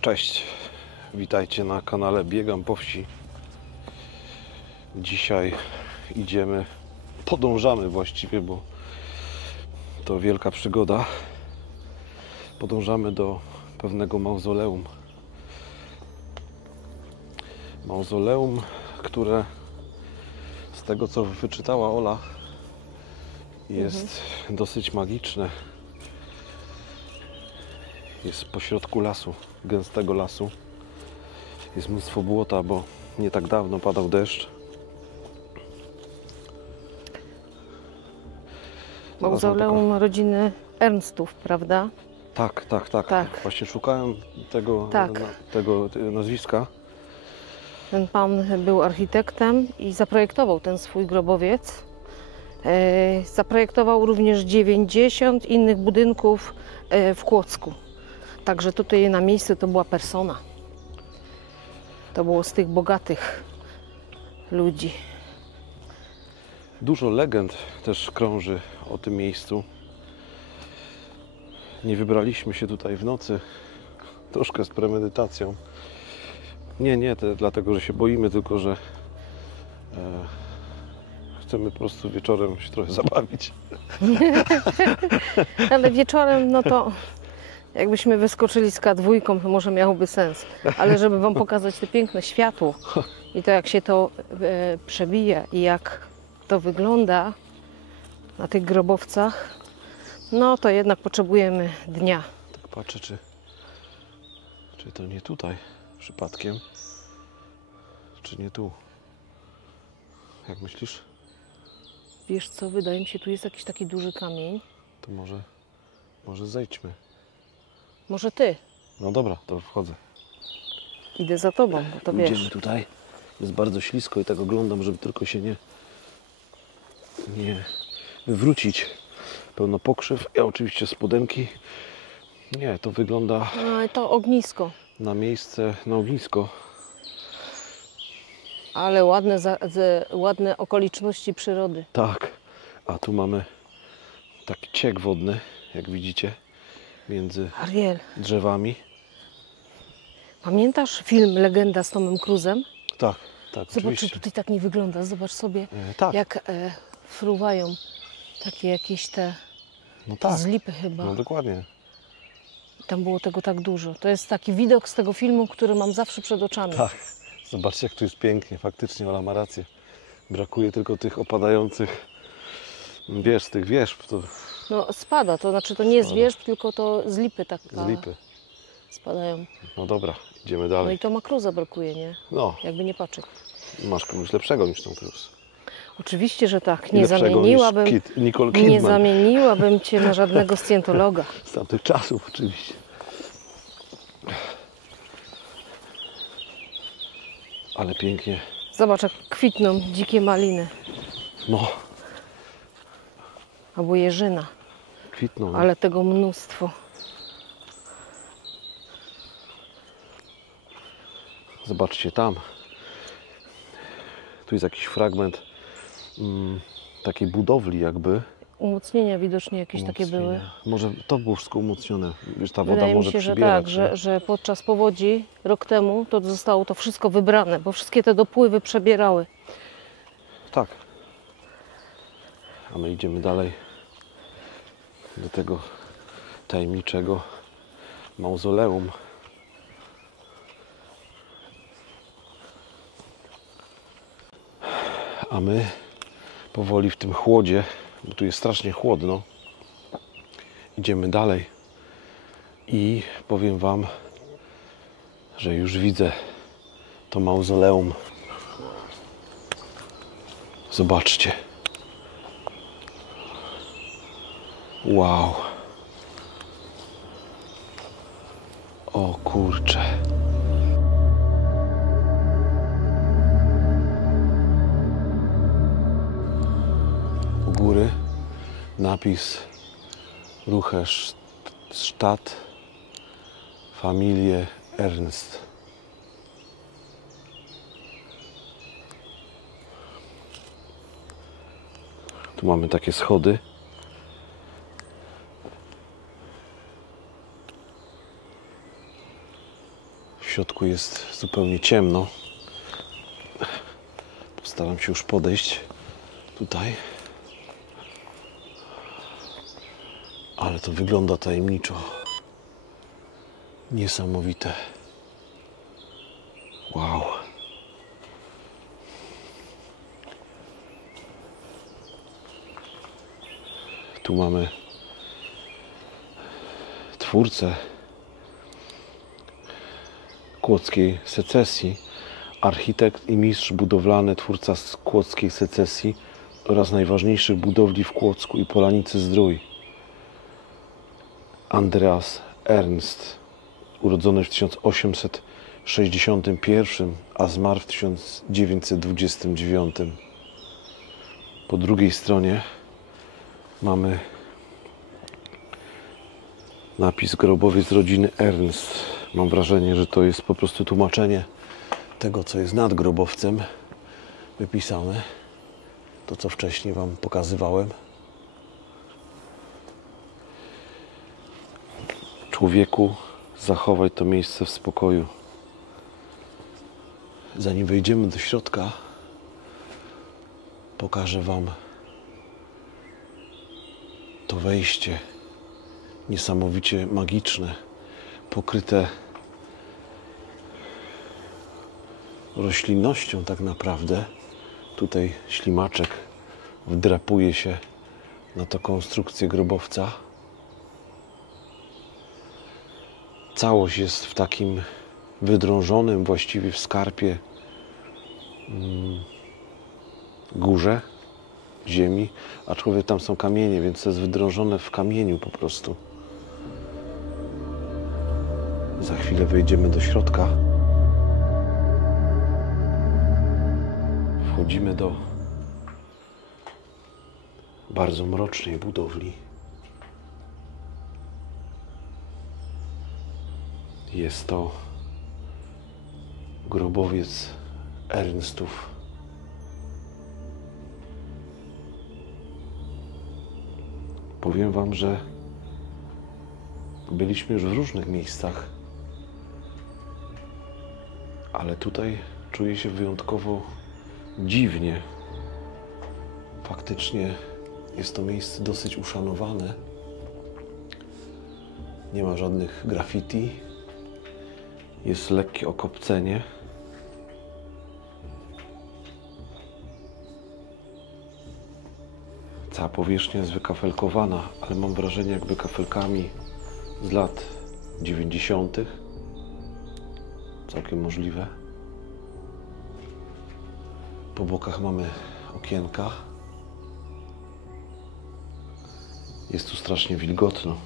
Cześć, witajcie na kanale Biegam po wsi. Dzisiaj podążamy właściwie, bo to wielka przygoda. Podążamy do pewnego mauzoleum. Mauzoleum, które z tego co wyczytała Ola jest dosyć magiczne. Jest pośrodku lasu, gęstego lasu. Jest mnóstwo błota, bo nie tak dawno padał deszcz. Mauzoleum rodziny Ernstów, prawda? Tak. Właśnie szukałem tego nazwiska. Ten pan był architektem i zaprojektował ten swój grobowiec. Zaprojektował również 90 innych budynków w Kłodzku. Także tutaj na miejscu to była persona. To było z tych bogatych ludzi. Dużo legend też krąży o tym miejscu. Nie wybraliśmy się tutaj w nocy, troszkę z premedytacją. Nie dlatego, że się boimy, tylko że chcemy po prostu wieczorem się trochę zabawić. Ale wieczorem, no to jakbyśmy wyskoczyli z K2, to może miałoby sens. Ale żeby Wam pokazać to piękne światło i to jak się to przebija i jak to wygląda na tych grobowcach, no to jednak potrzebujemy dnia. Tak patrzę, czy to nie tutaj przypadkiem, czy nie tu. Jak myślisz? Wiesz co, wydaje mi się, tu jest jakiś taki duży kamień. To może zejdźmy. Może Ty? No dobra, to wchodzę. Idę za Tobą, bo to wiesz. Idziemy tutaj. Jest bardzo ślisko i tak oglądam, żeby tylko się nie wywrócić. Pełno pokrzyw. Ja oczywiście spodenki. Nie, to wygląda To ognisko. na miejsce, na ognisko. Ale ładne okoliczności przyrody. Tak. A tu mamy taki ciek wodny, jak widzicie, między Ariel, drzewami. pamiętasz film Legenda z Tomem Cruzem? Tak, Zobacz, oczywiście. czy tutaj tak nie wygląda. Zobacz sobie, Tak. jak fruwają takie jakieś te No tak. z lipy chyba. No dokładnie. Tam było tego tak dużo. To jest taki widok z tego filmu, który mam zawsze przed oczami. Tak. Zobaczcie, jak tu jest pięknie. Faktycznie Ola ma rację. Brakuje tylko tych opadających z tych wierzb. To No spada, to znaczy to nie jest wierzb, tylko to z lipy tak z lipy. spadają. No dobra, idziemy No dalej. i Toma Cruza brakuje, nie? No, Jakby nie patrzeć. masz kogoś lepszego niż Tom Cruise. Oczywiście, że tak. I lepszego niż Nicole Kidman. Nie zamieniłabym Cię na żadnego scjentologa. Z tamtych czasów oczywiście. Ale pięknie. Zobacz, jak kwitną dzikie maliny. No, Albo jeżyna. kwitną. Ale tego mnóstwo. Zobaczcie tam. Tu jest jakiś fragment takiej budowli jakby. Umocnienia widocznie jakieś takie były. Może to było wszystko umocnione. Wiesz, ta woda Wydaje mi może się, że przybierać. tak, nie? że podczas powodzi rok temu to zostało to wszystko wybrane, bo wszystkie te dopływy przebierały. Tak. A my idziemy dalej do tego tajemniczego mauzoleum. A my powoli w tym chłodzie, bo tu jest strasznie chłodno, idziemy dalej i powiem Wam, że już widzę to mauzoleum. Zobaczcie. Wow. O kurczę. U góry napis Ruche Stadt Familie Ernst. Tu mamy takie schody. W środku jest zupełnie ciemno. Postaram się już podejść tutaj. Ale to wygląda tajemniczo. Niesamowite. Wow. Tu mamy twórcę Kłodzkiej secesji, architekt i mistrz budowlany, twórca Kłodzkiej secesji oraz najważniejszych budowli w Kłodzku i Polanicy-Zdrój. Andreas Ernst, urodzony w 1861, a zmarł w 1929. Po drugiej stronie mamy napis grobowiec rodziny Ernst. Mam wrażenie, że to jest po prostu tłumaczenie tego, co jest nad grobowcem wypisane. To, co wcześniej Wam pokazywałem. Człowieku, zachowaj to miejsce w spokoju. Zanim wejdziemy do środka, pokażę Wam to wejście niesamowicie magiczne, pokryte roślinnością tak naprawdę. Tutaj ślimaczek wdrapuje się na tą konstrukcję grobowca. Całość jest w takim wydrążonym, właściwie w skarpie górze ziemi, aczkolwiek tam są kamienie, więc to jest wydrążone w kamieniu po prostu. Za chwilę wejdziemy do środka. Wchodzimy do bardzo mrocznej budowli. Jest to grobowiec Ernstów. Powiem Wam, że byliśmy już w różnych miejscach, ale tutaj czuję się wyjątkowo dziwnie. Faktycznie jest to miejsce dosyć uszanowane. Nie ma żadnych graffiti. Jest lekkie okopcenie. Cała powierzchnia jest wykafelkowana, ale mam wrażenie, jakby kafelkami z lat 90. Całkiem możliwe. Po bokach mamy okienka. Jest tu strasznie wilgotno.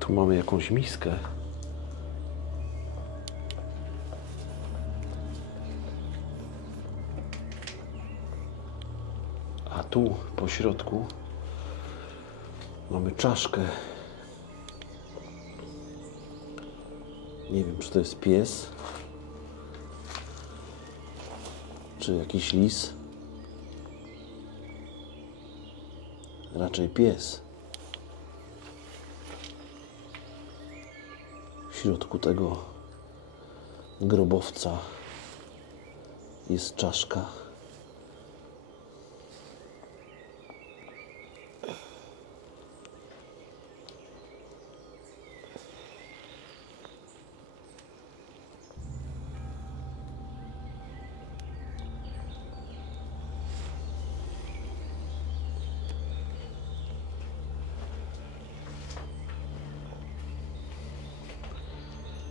Tu mamy jakąś miskę. A tu po środku mamy czaszkę. Nie wiem, czy to jest pies, czy jakiś lis. Raczej pies. W środku tego grobowca jest czaszka.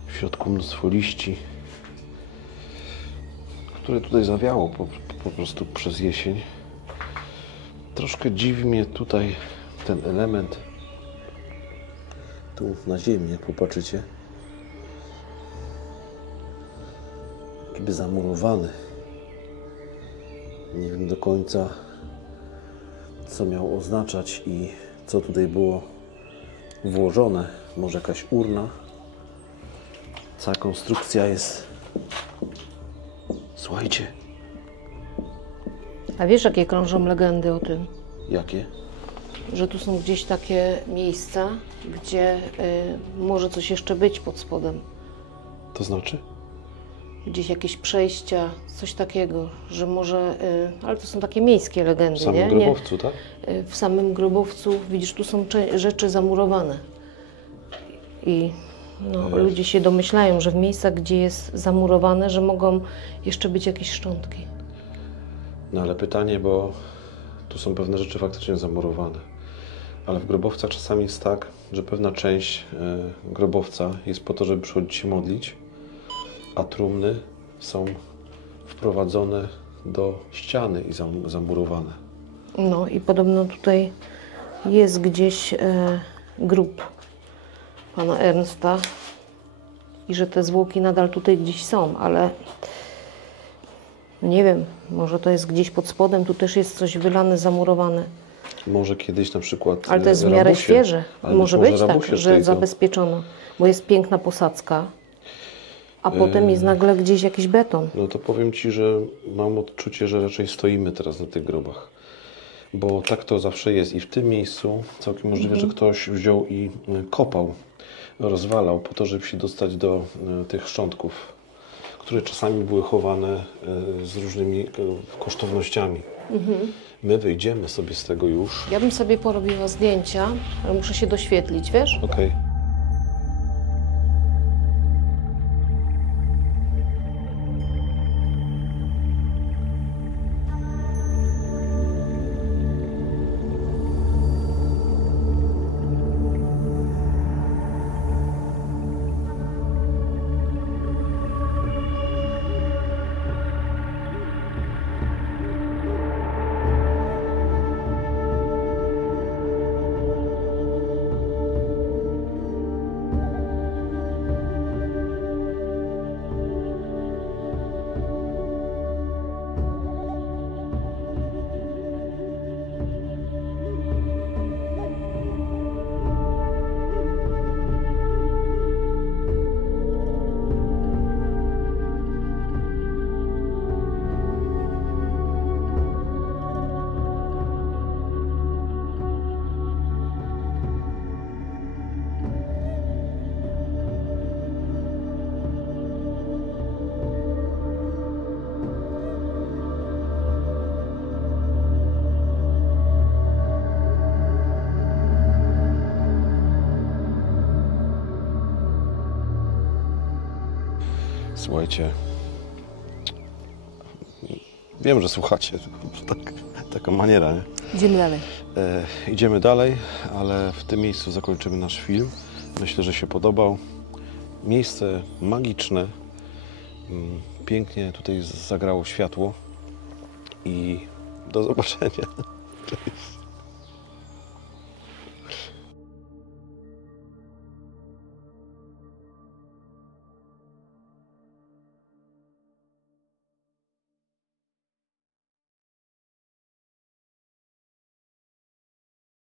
W środku mnóstwo liści, które tutaj zawiało po prostu przez jesień. Troszkę dziwi mnie tutaj ten element tu na ziemi, jak popatrzycie. Jakby zamurowany. Nie wiem do końca, co miał oznaczać i co tutaj było włożone. Może jakaś urna. Cała konstrukcja jest... Słuchajcie. A wiesz, jakie krążą legendy o tym? Jakie? że tu są gdzieś takie miejsca, gdzie może coś jeszcze być pod spodem. To znaczy? Gdzieś jakieś przejścia, coś takiego, że może, ale to są takie miejskie legendy, W samym nie? grobowcu, tak? W samym grobowcu, widzisz, tu są rzeczy zamurowane. I ludzie się domyślają, że w miejscach, gdzie jest zamurowane, że mogą jeszcze być jakieś szczątki. No ale pytanie, bo tu są pewne rzeczy faktycznie zamurowane. Ale w grobowcach czasami jest tak, że pewna część grobowca jest po to, żeby przychodzić się modlić, a trumny są wprowadzone do ściany i zamurowane. No i podobno tutaj jest gdzieś grób pana Ernsta i że te zwłoki nadal tutaj gdzieś są, ale nie wiem, może to jest gdzieś pod spodem, tu też jest coś wylane, zamurowane. Może kiedyś na przykład Ale to jest w miarę świeże. ale Może być być może tak, rabusie że szli, to- zabezpieczono, bo jest piękna posadzka, a potem jest nagle gdzieś jakiś beton. No to powiem Ci, że mam odczucie, że raczej stoimy teraz na tych grobach. Bo tak to zawsze jest i w tym miejscu całkiem możliwe, że ktoś wziął i kopał, rozwalał po to, żeby się dostać do tych szczątków, które czasami były chowane z różnymi kosztownościami. My wyjdziemy sobie z tego już. Ja bym sobie porobiła zdjęcia, ale muszę się doświetlić, wiesz? Okej. Słuchajcie, wiem, że słuchacie, taka maniera, nie? Idziemy dalej. Idziemy dalej, ale w tym miejscu zakończymy nasz film. Myślę, że się podobał. Miejsce magiczne. Pięknie tutaj zagrało światło i do zobaczenia. Cześć.